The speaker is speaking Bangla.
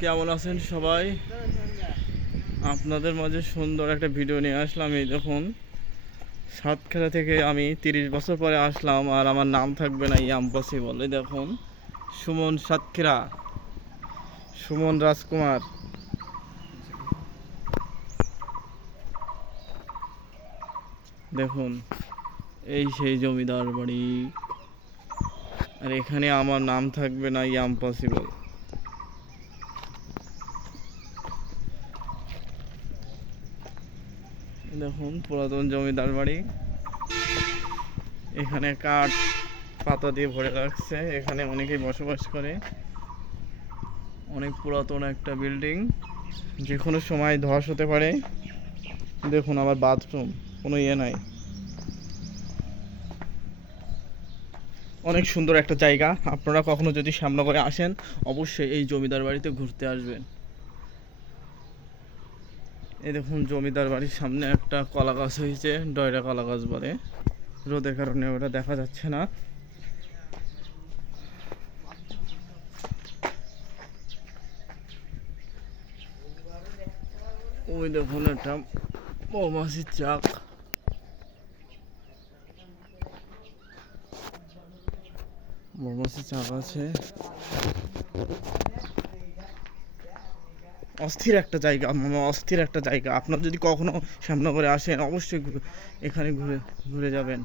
কেমন আছেন সবাই? আপনাদের মাঝে সুন্দর একটা ভিডিও নিয়ে আসলাম, এই দেখুন। সাতক্ষীরা থেকে আমি তিরিশ বছর পরে আসলাম, আর আমার নাম থাকবে না ইয়াম পসিবল এই দেখুন। সুমন সাতক্ষীরা। সুমন রাজকুমার। দেখুন, এই সেই জমিদার বাড়ি। আর এখানে আমার নাম থাকবে না ইয়াম পসিবল দেখুন, পুরাতন জমিদার বাড়ি এখানে কাঠ, পাতা দিয়ে ভরে রাখছে। এখানে অনেকেই বসবাস করে। অনেক পুরাতন একটা বিল্ডিং। যে কোনো সময় ধস হতে পারে। দেখুন আমার বাথরুম, কোনো ইয়ে নাই। অনেক সুন্দর একটা জায়গা। আপনারা কখনো যদি শ্যামনগরে আসেন, অবশ্যই এই জমিদার বাড়িতে ঘুরতে আসবেন। এই দেখুন জমিদার বাড়ির সামনে একটা কলা গাছ হয়েছে, ডয়রা কলা গাছ বলে। রোদের কারণে ওটা দেখা যাচ্ছে না। ওই দেখুন একটা মৌমাছির চাক। মৌমাছির চাক আছে। অস্থির একটা জায়গা মানে অস্থির একটা জায়গা। আপনার যদি কখনো শ্যামনগরে আসেন, অবশ্যই এখানে ঘুরে ঘুরে যাবেন।